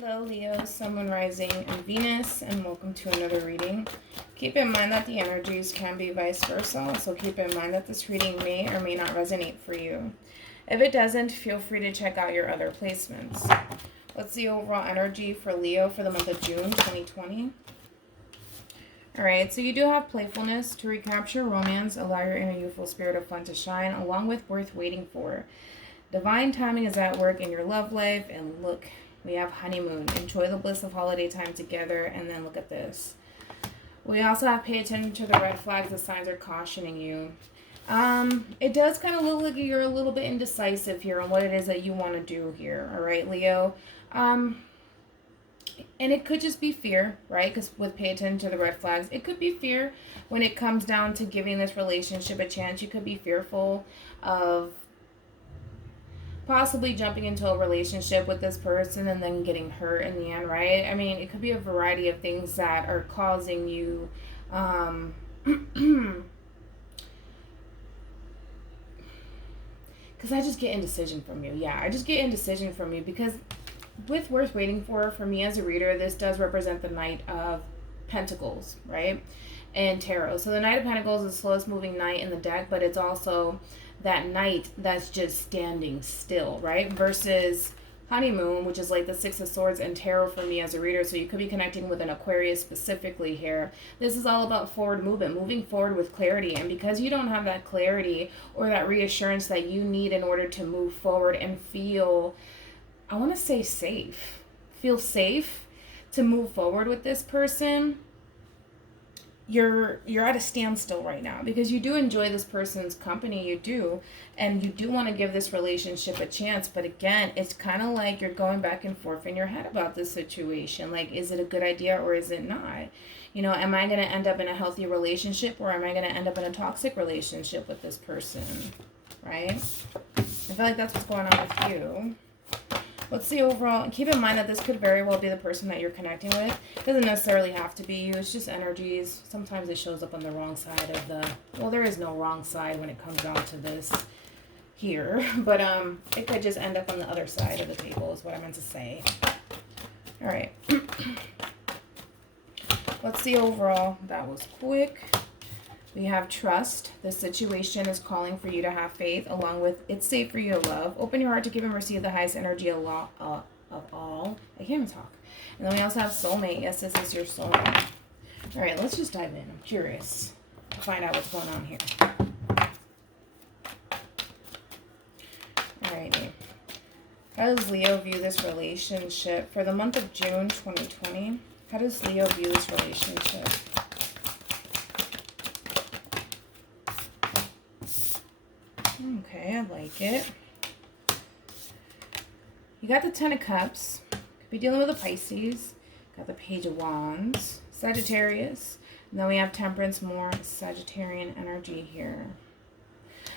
Hello Leo, Sun, Moon, Rising, and Venus, and welcome to another reading. Keep in mind that the energies can be vice versa, so keep in mind that this reading may or may not resonate for you. If it doesn't, feel free to check out your other placements. What's the overall energy for Leo for the month of June 2020? Alright, so you do have playfulness to recapture romance, allow your inner youthful spirit of fun to shine, along with worth waiting for. Divine timing is at work in your love life, and look, we have honeymoon. Enjoy the bliss of holiday time together, and then look at this. We also have pay attention to the red flags. The signs are cautioning you. It does kind of look like you're a little bit indecisive here on what it is that you want to do here. All right, Leo. And it could just be fear, right? Because with pay attention to the red flags, it could be fear when it comes down to giving this relationship a chance. You could be fearful of possibly jumping into a relationship with this person and then getting hurt in the end, right? I mean, it could be a variety of things that are causing you because I just get indecision from you. Yeah, I just get indecision from you because with worth waiting for me as a reader, this does represent the Knight of Pentacles, right? And tarot. So the Knight of Pentacles is the slowest moving knight in the deck, but it's also that knight that's just standing still, right? Versus honeymoon, which is like the Six of Swords and tarot for me as a reader. So you could be connecting with an Aquarius specifically here. This is all about forward movement, moving forward with clarity. And because you don't have that clarity or that reassurance that you need in order to move forward and feel, I want to say safe, feel safe to move forward with this person, you're at a standstill right now because you do enjoy this person's company, you do, and you do want to give this relationship a chance. But again, it's kind of like you're going back and forth in your head about this situation. Like, is it a good idea or is it not? You know, am I going to end up in a healthy relationship or am I going to end up in a toxic relationship with this person, right? I feel like that's what's going on with you. Let's see overall. And keep in mind that this could very well be the person that you're connecting with. It doesn't necessarily have to be you. It's just energies. Sometimes it shows up on the wrong side of the... Well, there is no wrong side when it comes down to this here. But it could just end up on the other side of the table is what I meant to say. All right. Let's see overall. That was quick. We have trust. This situation is calling for you to have faith, along with it's safe for you to love. Open your heart to give and receive the highest energy of all. I can't even talk. And then we also have soulmate. Yes, this is your soulmate. All right, let's just dive in. I'm curious to find out what's going on here. All righty. How does Leo view this relationship for the month of June 2020? How does Leo view this relationship? Okay, I like it. You got the Ten of Cups. Could be dealing with a Pisces. Got the Page of Wands. Sagittarius. And then we have Temperance, more Sagittarian energy here.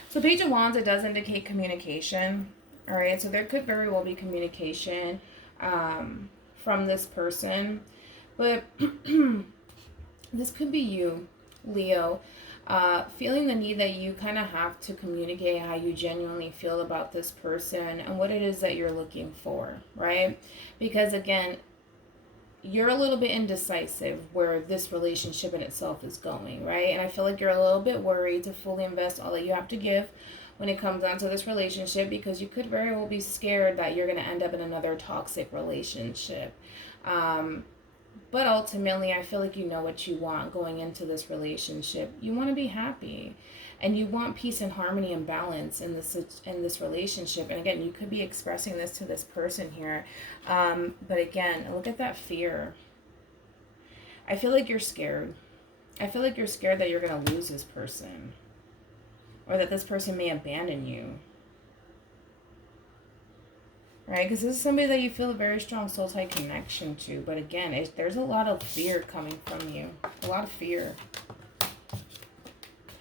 So Page of Wands, it does indicate communication. Alright, so there could very well be communication from this person. But this could be you, Leo. Feeling the need that you kind of have to communicate how you genuinely feel about this person and what it is that you're looking for, right? Because again, you're a little bit indecisive where this relationship in itself is going, right? And I feel like you're a little bit worried to fully invest all that you have to give when it comes down to this relationship, because you could very well be scared that you're going to end up in another toxic relationship. But ultimately, I feel like you know what you want going into this relationship. You want to be happy, and you want peace and harmony and balance in this relationship. And again, you could be expressing this to this person here. But again, look at that fear. I feel like you're scared. I feel like you're scared that you're going to lose this person, or that this person may abandon you. Right, because this is somebody that you feel a very strong soul-tie connection to. But again, there's a lot of fear coming from you. A lot of fear.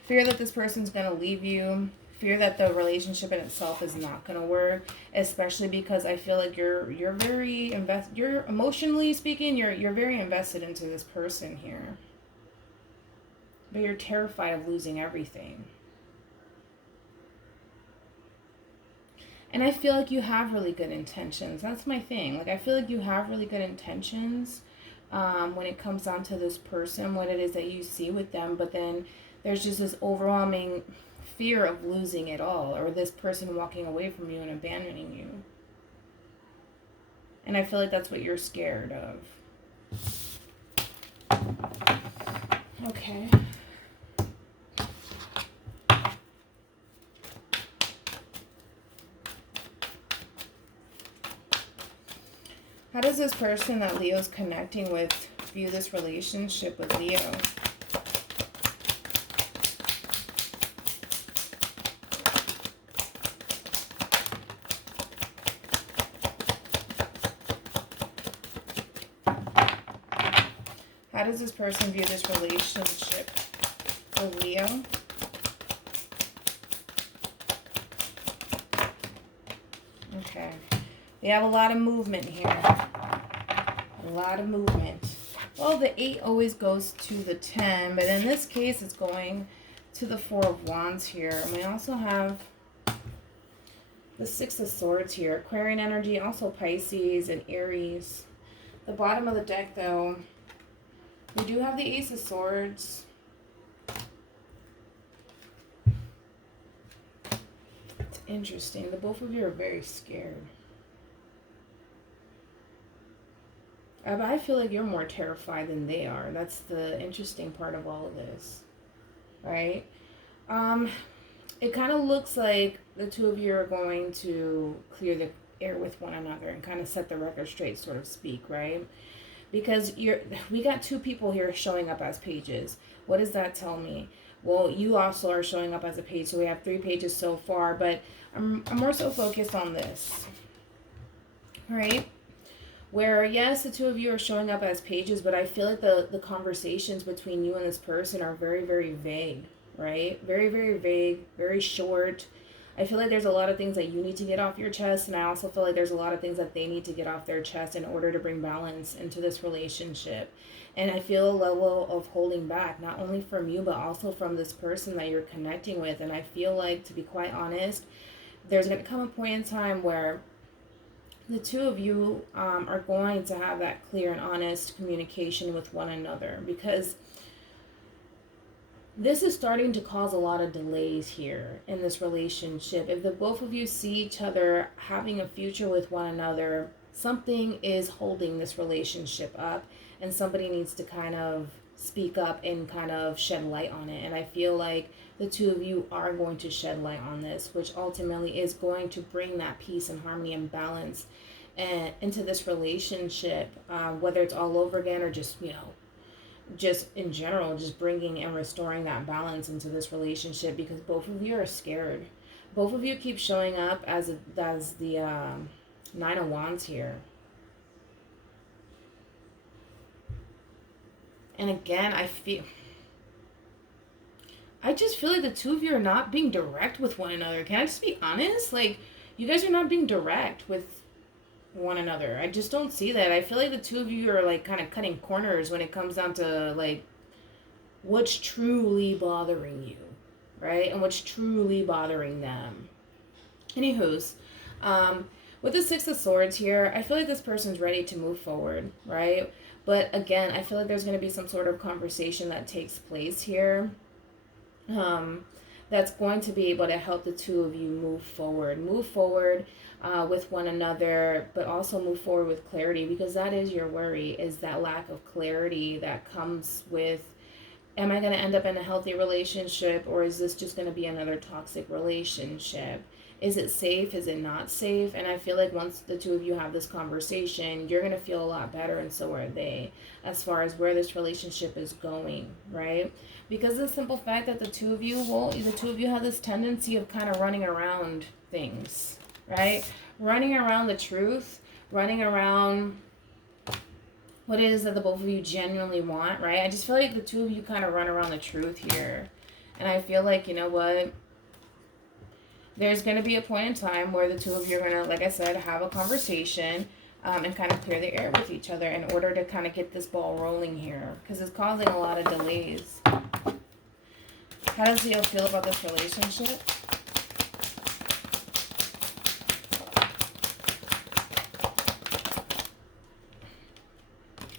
Fear that this person's going to leave you. Fear that the relationship in itself is not going to work. Especially because I feel like you're very invested. You're emotionally speaking, you're very invested into this person here. But you're terrified of losing everything. And I feel like you have really good intentions. That's my thing. Like, I feel like you have really good intentions when it comes down to this person, what it is that you see with them. But then there's just this overwhelming fear of losing it all, or this person walking away from you and abandoning you. And I feel like that's what you're scared of. Okay. How does this person that Leo's connecting with view this relationship with Leo? How does this person view this relationship with Leo? Okay. We have a lot of movement here. A lot of movement. Well, the 8 always goes to the 10, but in this case, it's going to the 4 of Wands here. And we also have the 6 of Swords here. Aquarian energy, also Pisces and Aries. The bottom of the deck, though, we do have the Ace of Swords. It's interesting. The both of you are very scared. But I feel like you're more terrified than they are. That's the interesting part of all of this, right? It kind of looks like the two of you are going to clear the air with one another and kind of set the record straight, so to speak, right? Because we got 2 people here showing up as pages. What does that tell me? Well, you also are showing up as a page, so we have 3 pages so far, but I'm more so focused on this, right? Where, yes, the 2 of you are showing up as pages, but I feel like the conversations between you and this person are very, very vague, right? Very, very vague, very short. I feel like there's a lot of things that you need to get off your chest, and I also feel like there's a lot of things that they need to get off their chest in order to bring balance into this relationship. And I feel a level of holding back, not only from you, but also from this person that you're connecting with. And I feel like, to be quite honest, there's going to come a point in time where the 2 of you are going to have that clear and honest communication with one another, because this is starting to cause a lot of delays here in this relationship. If the both of you see each other having a future with one another, something is holding this relationship up, and somebody needs to kind of speak up and kind of shed light on it. And I feel like the 2 of you are going to shed light on this, which ultimately is going to bring that peace and harmony and balance into this relationship, whether it's all over again or just, just in general, just bringing and restoring that balance into this relationship, because both of you are scared. Both of you keep showing up as the 9 of Wands here. And again, I just feel like the 2 of you are not being direct with one another. Can I just be honest? Like, you guys are not being direct with one another. I just don't see that. I feel like the 2 of you are like kind of cutting corners when it comes down to like what's truly bothering you, right? And what's truly bothering them. Anywho's, with the 6 of Swords here, I feel like this person's ready to move forward, right? But again, I feel like there's going to be some sort of conversation that takes place here that's going to be able to help the 2 of you move forward with one another, but also move forward with clarity, because that is your worry, is that lack of clarity that comes with, am I going to end up in a healthy relationship, or is this just going to be another toxic relationship? Is it safe? Is it not safe? And I feel like once the 2 of you have this conversation, you're going to feel a lot better, and so are they, as far as where this relationship is going, right? Because of the simple fact that the 2 of you have this tendency of kind of running around things, right? Running around the truth, running around what it is that the both of you genuinely want, right? I just feel like the 2 of you kind of run around the truth here. And I feel like, you know what? There's going to be a point in time where the 2 of you are going to, like I said, have a conversation and kind of clear the air with each other in order to kind of get this ball rolling here, because it's causing a lot of delays. How does Leo feel about this relationship?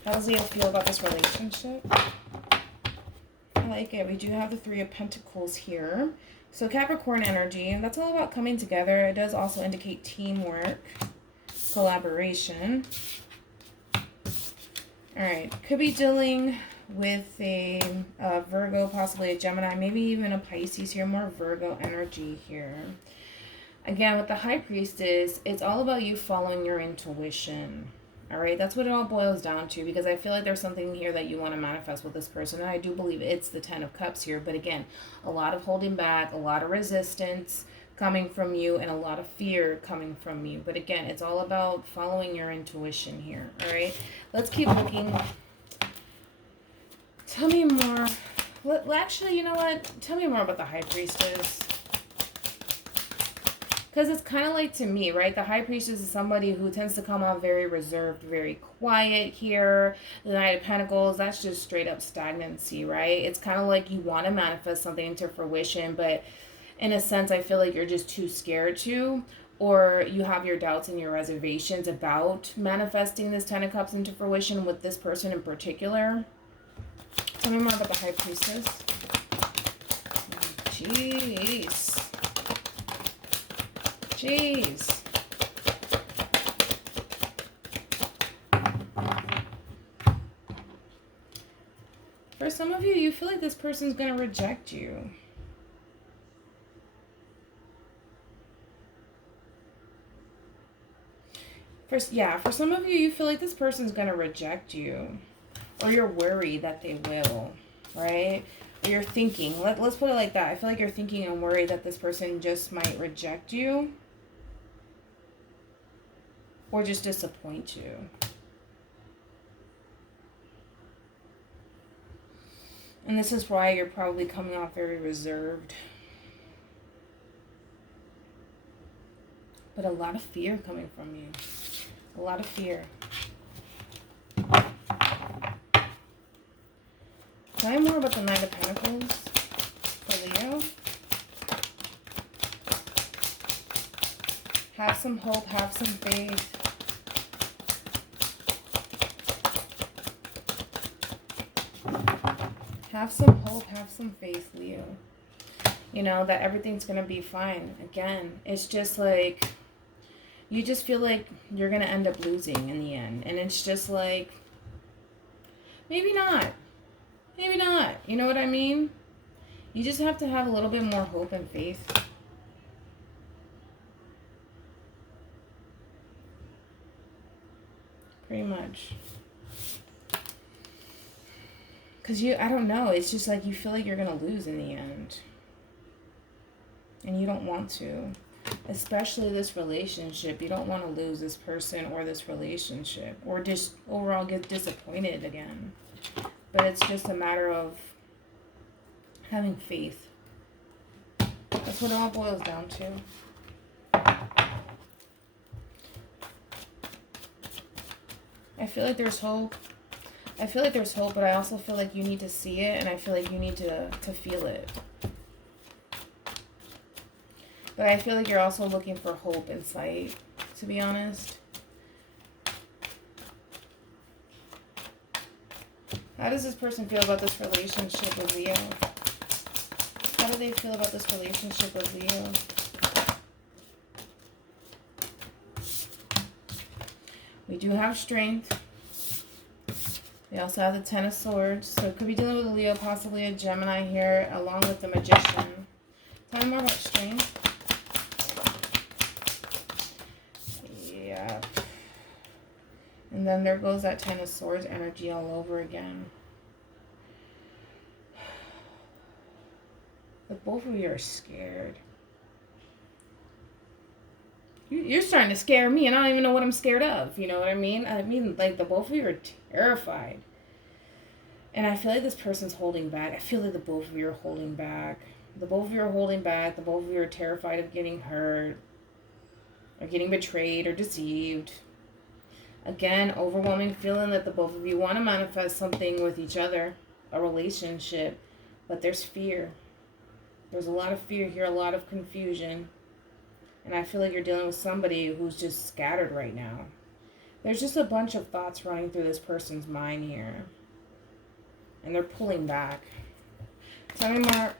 How does Leo feel about this relationship? I like it. We do have the Three of Pentacles here. So Capricorn energy, that's all about coming together. It does also indicate teamwork, collaboration. All right, could be dealing with a Virgo, possibly a Gemini, maybe even a Pisces here, more Virgo energy here. Again, with the High Priestess, it's all about you following your intuition. All right, that's what it all boils down to, because I feel like there's something here that you want to manifest with this person, and I do believe it's the Ten of Cups here. But again, a lot of holding back, a lot of resistance coming from you, and a lot of fear coming from you. But again, it's all about following your intuition here. All right, let's keep looking. Tell me more. Actually, you know what? Tell me more about the High Priestess. Because it's kind of like, to me, right? The High Priestess is somebody who tends to come out very reserved, very quiet here. The Knight of Pentacles, that's just straight up stagnancy, right? It's kind of like you want to manifest something into fruition, but in a sense, I feel like you're just too scared to, or you have your doubts and your reservations about manifesting this Ten of Cups into fruition with this person in particular. Tell me more about the High Priestess. Jeez. Jeez. For some of you, you feel like this person's going to reject you. For some of you, you feel like this person's going to reject you. Or you're worried that they will, right? Or you're thinking, let's put it like that. I feel like you're thinking and worried that this person just might reject you. Or just disappoint you. And this is why you're probably coming off very reserved. But a lot of fear coming from you. A lot of fear. Tell me more about the Knight of Pentacles for Leo. Have some hope, have some faith. Have some hope, have some faith, Leo. You know, that everything's going to be fine. Again, it's just like, you just feel like you're going to end up losing in the end. And it's just like, maybe not. Maybe not. You know what I mean? You just have to have a little bit more hope and faith. Pretty much. Because I don't know, it's just like you feel like you're going to lose in the end. And you don't want to. Especially this relationship. You don't want to lose this person or this relationship. Or just overall get disappointed again. But it's just a matter of having faith. That's what it all boils down to. I feel like there's hope. I feel like there's hope, but I also feel like you need to see it, and I feel like you need to feel it. But I feel like you're also looking for hope in sight, to be honest. How does this person feel about this relationship with Leo? How do they feel about this relationship with Leo? We do have strength. We also have the Ten of Swords. So it could be dealing with a Leo, possibly a Gemini here, along with the Magician. Tell me more about strength. Yeah. And then there goes that Ten of Swords energy all over again. But both of you are scared. You're starting to scare me, and I don't even know what I'm scared of. You know what I mean? I mean, like, the both of you are terrified. And I feel like this person's holding back. I feel like the both of you are holding back. The both of you are holding back. The both of you are terrified of getting hurt, or getting betrayed, or deceived. Again, overwhelming feeling that the both of you want to manifest something with each other, a relationship, but there's fear. There's a lot of fear here, a lot of confusion. And I feel like you're dealing with somebody who's just scattered right now. There's just a bunch of thoughts running through this person's mind here. And they're pulling back. Tell me more.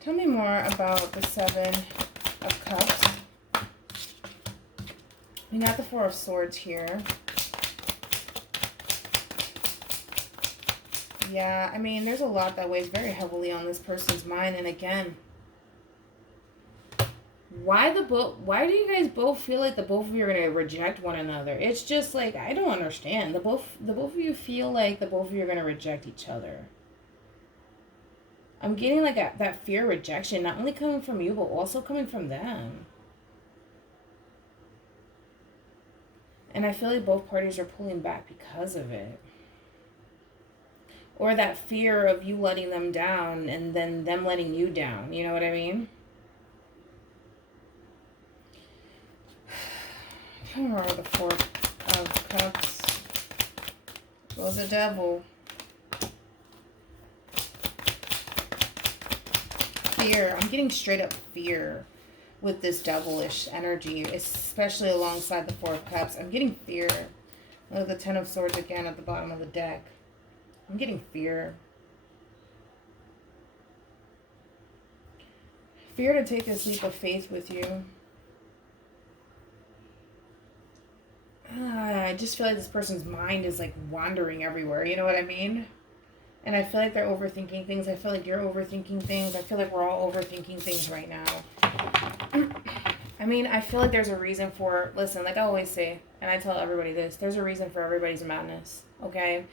Tell me more about the Seven of Cups. We got the Four of Swords here. Yeah, I mean, there's a lot that weighs very heavily on this person's mind. And again, why do you guys both feel like the both of you are going to reject one another? It's just like, I don't understand. The both of you feel like the both of you are going to reject each other. I'm getting like that fear of rejection, not only coming from you, but also coming from them. And I feel like both parties are pulling back because of it. Or that fear of you letting them down and then them letting you down. You know what I mean? Come on, the Four of Cups. Well, the Devil. Fear. I'm getting straight up fear with this devilish energy, especially alongside the Four of Cups. I'm getting fear. Look, the Ten of Swords again at the bottom of the deck. I'm getting fear. Fear to take this leap of faith with you. I just feel like this person's mind is like wandering everywhere. You know what I mean? And I feel like they're overthinking things. I feel like you're overthinking things. I feel like we're all overthinking things right now. I mean, I feel like there's a reason for, listen, like I always say, and I tell everybody this, there's a reason for everybody's madness, okay?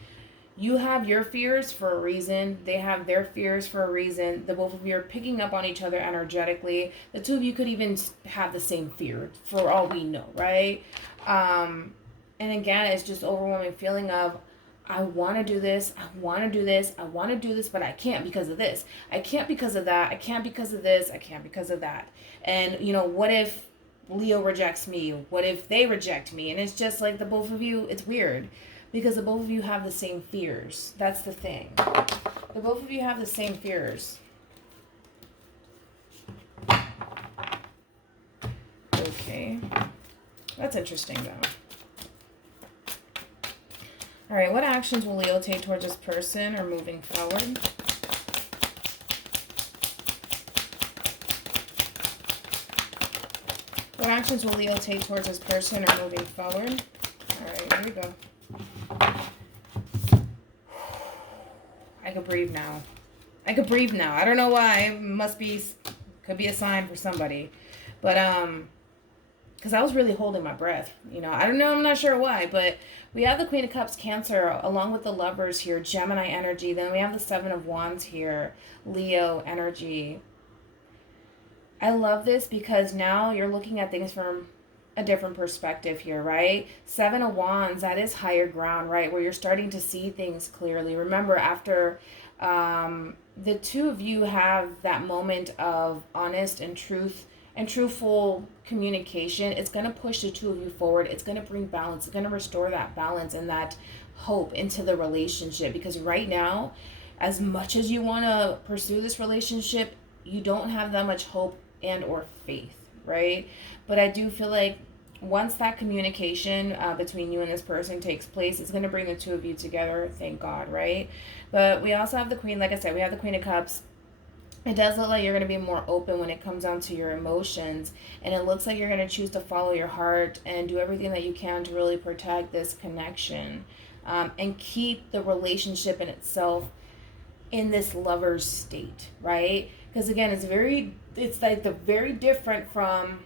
You have your fears for a reason. They have their fears for a reason. The both of you are picking up on each other energetically. The two of you could even have the same fear for all we know, right? And again, it's just overwhelming feeling of, I want to do this. I want to do this. I want to do this, but I can't because of this. I can't because of that. I can't because of this. I can't because of that. And, you know, what if Leo rejects me? What if they reject me? And it's just like the both of you, it's weird. Because the both of you have the same fears. That's the thing. The both of you have the same fears. Okay. That's interesting, though. All right, what actions will Leo take towards this person or moving forward? What actions will Leo take towards this person or moving forward? All right, here we go. I could breathe now. I could breathe now. I don't know why. Could be a sign for somebody. But, because I was really holding my breath. You know, I don't know. I'm not sure why. But we have the Queen of Cups, Cancer, along with the Lovers here, Gemini energy. Then we have the Seven of Wands here, Leo energy. I love this because now you're looking at things from a different perspective here, right? Seven of Wands, that is higher ground, right? Where you're starting to see things clearly. Remember, after the two of you have that moment of honest and truthful communication, it's going to push the two of you forward. It's going to bring balance. It's going to restore that balance and that hope into the relationship. Because right now, as much as you want to pursue this relationship, you don't have that much hope and or faith, right? But I do feel like once that communication between you and this person takes place, it's going to bring the two of you together, thank God, right? But we also have the Queen, like I said, we have the Queen of Cups. It does look like you're going to be more open when it comes down to your emotions. And it looks like you're going to choose to follow your heart and do everything that you can to really protect this connection. And keep the relationship in itself in this lover's state, right? Because again, it's like the very different from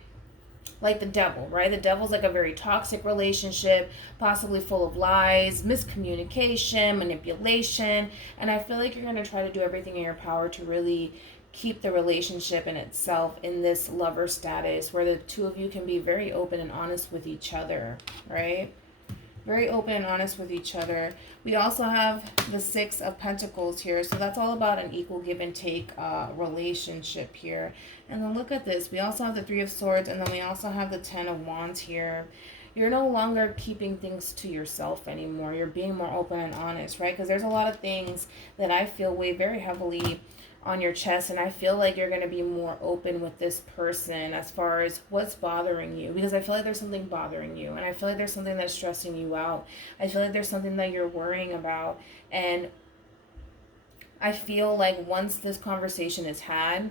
like the Devil, right? The Devil's like a very toxic relationship, possibly full of lies, miscommunication, manipulation. And I feel like you're going to try to do everything in your power to really keep the relationship in itself in this lover status where the two of you can be very open and honest with each other, right? Very open and honest with each other. We also have the Six of Pentacles here. So that's all about an equal give and take relationship here. And then look at this. We also have the Three of Swords. And then we also have the Ten of Wands here. You're no longer keeping things to yourself anymore. You're being more open and honest, right? Because there's a lot of things that I feel weigh very heavily on your chest, and I feel like you're going to be more open with this person as far as what's bothering you, because I feel like there's something bothering you, and I feel like there's something that's stressing you out. I feel like there's something that you're worrying about, and I feel like once this conversation is had,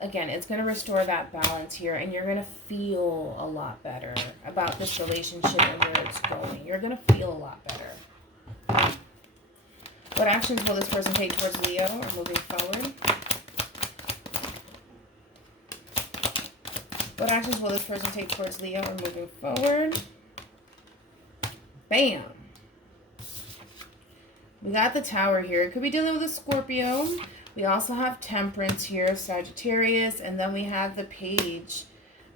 again, it's going to restore that balance here, and you're going to feel a lot better about this relationship and where it's going. You're going to feel a lot better. What actions will this person take towards Leo or moving forward? What actions will this person take towards Leo or moving forward? Bam. We got the Tower here. It could be dealing with a Scorpio. We also have Temperance here, Sagittarius, and then we have the Page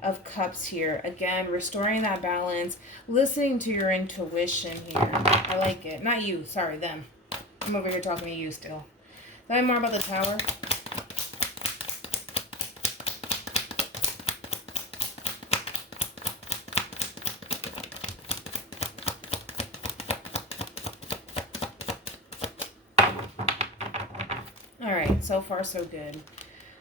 of Cups here. Again, restoring that balance, listening to your intuition here. I like it. Not you, sorry, them. I'm over here talking to you still. Tell me more about the Tower. All right, so far so good.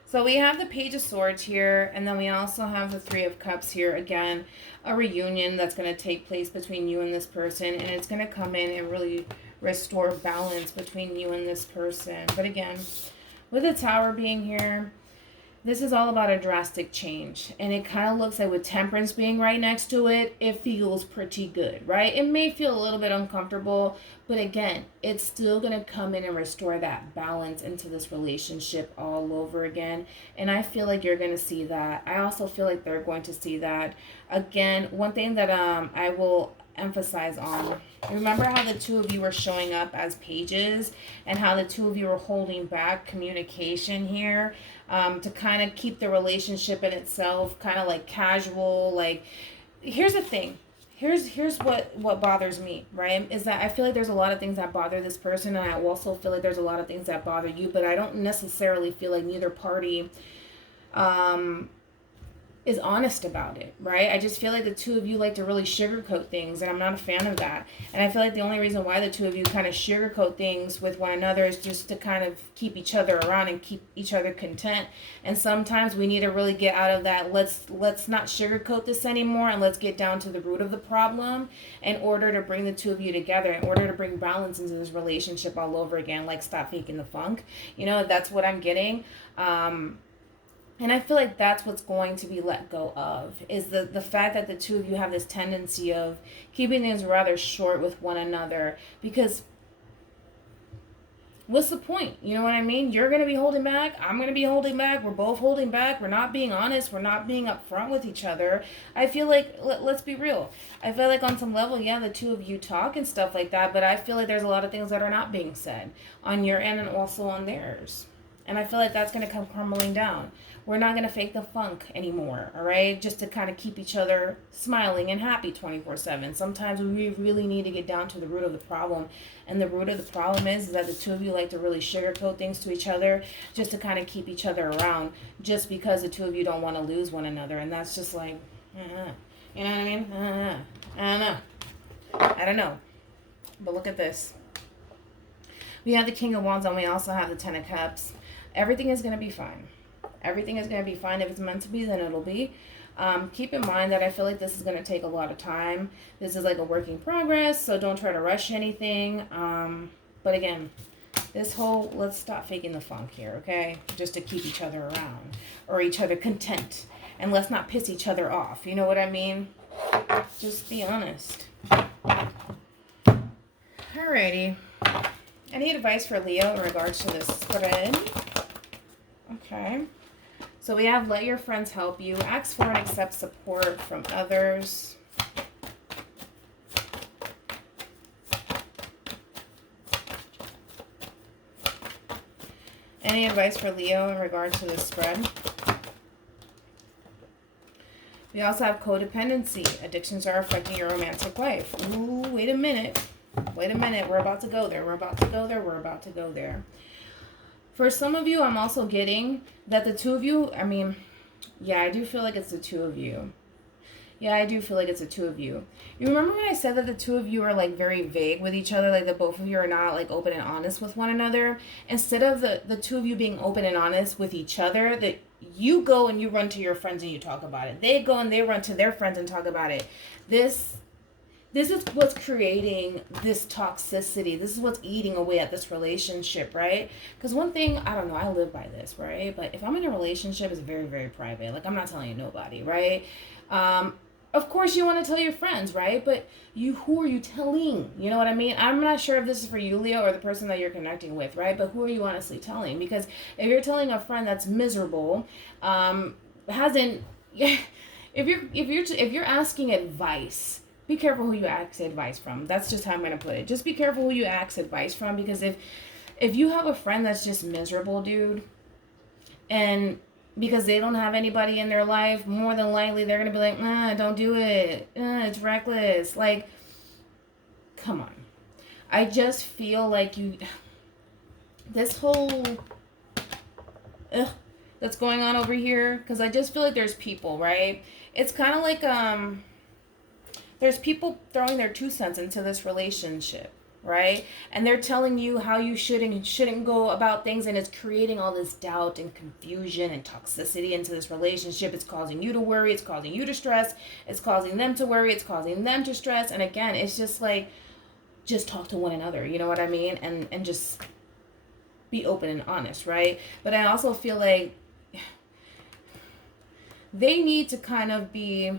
So we have the Page of Swords here, and then we also have the Three of Cups here. Again, a reunion that's going to take place between you and this person, and it's going to come in and really restore balance between you and this person. But again, with the Tower being here, this is all about a drastic change, and it kind of looks like with Temperance being right next to it, it feels pretty good, right? It may feel a little bit uncomfortable, but again, it's still going to come in and restore that balance into this relationship all over again, and I feel like you're going to see that. I also feel like they're going to see that. Again, one thing that I will emphasize on, remember how the two of you were showing up as pages and how the two of you were holding back communication here, to kind of keep the relationship in itself kind of like casual. Like, here's the thing, here's what bothers me, right, is that I feel like there's a lot of things that bother this person, and I also feel like there's a lot of things that bother you, but I don't necessarily feel like neither party is honest about it, right? I just feel like the two of you like to really sugarcoat things, and I'm not a fan of that. And I feel like the only reason why the two of you kind of sugarcoat things with one another is just to kind of keep each other around and keep each other content. And sometimes we need to really get out of that, let's not sugarcoat this anymore, and let's get down to the root of the problem in order to bring the two of you together, in order to bring balance into this relationship all over again. Like, stop faking the funk. You know, that's what I'm getting. And I feel like that's what's going to be let go of, is the fact that the two of you have this tendency of keeping things rather short with one another. Because what's the point? You know what I mean? You're going to be holding back. I'm going to be holding back. We're both holding back. We're not being honest. We're not being upfront with each other. I feel like, let's be real. I feel like on some level, yeah, the two of you talk and stuff like that, but I feel like there's a lot of things that are not being said on your end and also on theirs. And I feel like that's going to come crumbling down. We're not going to fake the funk anymore, all right? Just to kind of keep each other smiling and happy 24/7. Sometimes we really need to get down to the root of the problem. And the root of the problem is that the two of you like to really sugarcoat things to each other just to kind of keep each other around, just because the two of you don't want to lose one another. And that's just like, you know what I mean? I don't know. But look at this. We have the King of Wands, and we also have the Ten of Cups. Everything is going to be fine. Everything is going to be fine. If it's meant to be, then it'll be. Keep in mind that I feel like this is going to take a lot of time. This is like a work in progress, so don't try to rush anything. But again, this whole, let's stop faking the funk here, okay? Just to keep each other around or each other content. And let's not piss each other off. You know what I mean? Just be honest. Alrighty. Any advice for Leo in regards to this spread? Okay. So we have let your friends help you. Ask for and accept support from others. Any advice for Leo in regards to this spread? We also have codependency. Addictions are affecting your romantic life. Ooh, wait a minute. Wait a minute. We're about to go there. We're about to go there. We're about to go there. For some of you, I'm also getting that the two of you, I mean, yeah, I do feel like it's the two of you. Yeah, I do feel like it's the two of you. You remember when I said that the two of you are like very vague with each other, like the both of you are not like open and honest with one another? Instead of the two of you being open and honest with each other, that you go and you run to your friends and you talk about it. They go and they run to their friends and talk about it. This is what's creating this toxicity. This is what's eating away at this relationship, right? Because one thing, I don't know, I live by this, right? But if I'm in a relationship, it's very, very private. Like, I'm not telling nobody, right? Of course, you want to tell your friends, right? But who are you telling? You know what I mean? I'm not sure if this is for you, Leo, or the person that you're connecting with, right? But who are you honestly telling? Because if you're telling a friend that's miserable, hasn't, if you're asking advice, be careful who you ask advice from. That's just how I'm going to put it. Just be careful who you ask advice from, because if you have a friend that's just miserable, dude, and because they don't have anybody in their life, more than likely they're going to be like, nah, don't do it. It's reckless. Like, come on. I just feel like this whole that's going on over here, because I just feel like there's people, right? It's kind of like, there's people throwing their 2 cents into this relationship, right? And they're telling you how you should and shouldn't go about things, and it's creating all this doubt and confusion and toxicity into this relationship. It's causing you to worry, it's causing you to stress, it's causing them to worry, it's causing them to stress. And again, it's just like, just talk to one another, you know what I mean? And just be open and honest, right? But I also feel like they need to kind of be,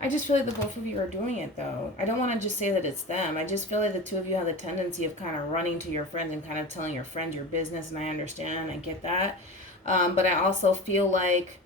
I just feel like the both of you are doing it, though. I don't want to just say that it's them. I just feel like the two of you have the tendency of kind of running to your friends and kind of telling your friends your business, and I understand, I get that. But I also feel like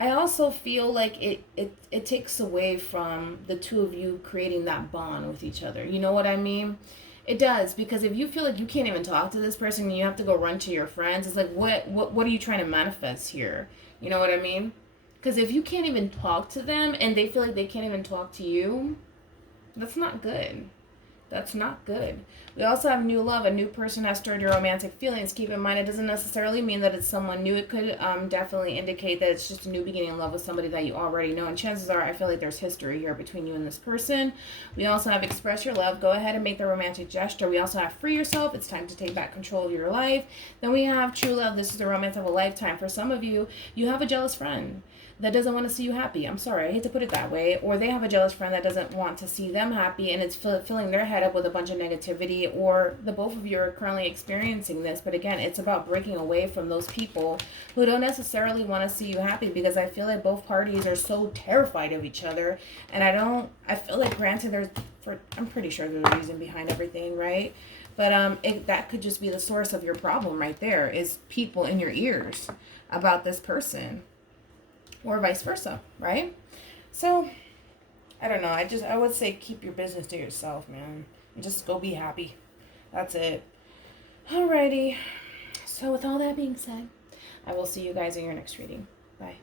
it takes away from the two of you creating that bond with each other. You know what I mean? It does, because if you feel like you can't even talk to this person and you have to go run to your friends, it's like, what are you trying to manifest here? You know what I mean? Because if you can't even talk to them and they feel like they can't even talk to you, that's not good. That's not good. We also have new love. A new person has stirred your romantic feelings. Keep in mind, it doesn't necessarily mean that it's someone new. It could definitely indicate that it's just a new beginning in love with somebody that you already know. And chances are, I feel like there's history here between you and this person. We also have express your love. Go ahead and make the romantic gesture. We also have free yourself. It's time to take back control of your life. Then we have true love. This is the romance of a lifetime. For some of you, you have a jealous friend that doesn't want to see you happy. I'm sorry, I hate to put it that way. Or they have a jealous friend that doesn't want to see them happy, and it's filling their head up with a bunch of negativity. Or the both of you are currently experiencing this. But again, it's about breaking away from those people who don't necessarily want to see you happy, because I feel like both parties are so terrified of each other. And I feel like, granted, I'm pretty sure there's a reason behind everything, right? But that could just be the source of your problem right there, is people in your ears about this person. Or vice versa, right? So, I don't know. I would say keep your business to yourself, man. And just go be happy. That's it. Alrighty. So with all that being said, I will see you guys in your next reading. Bye.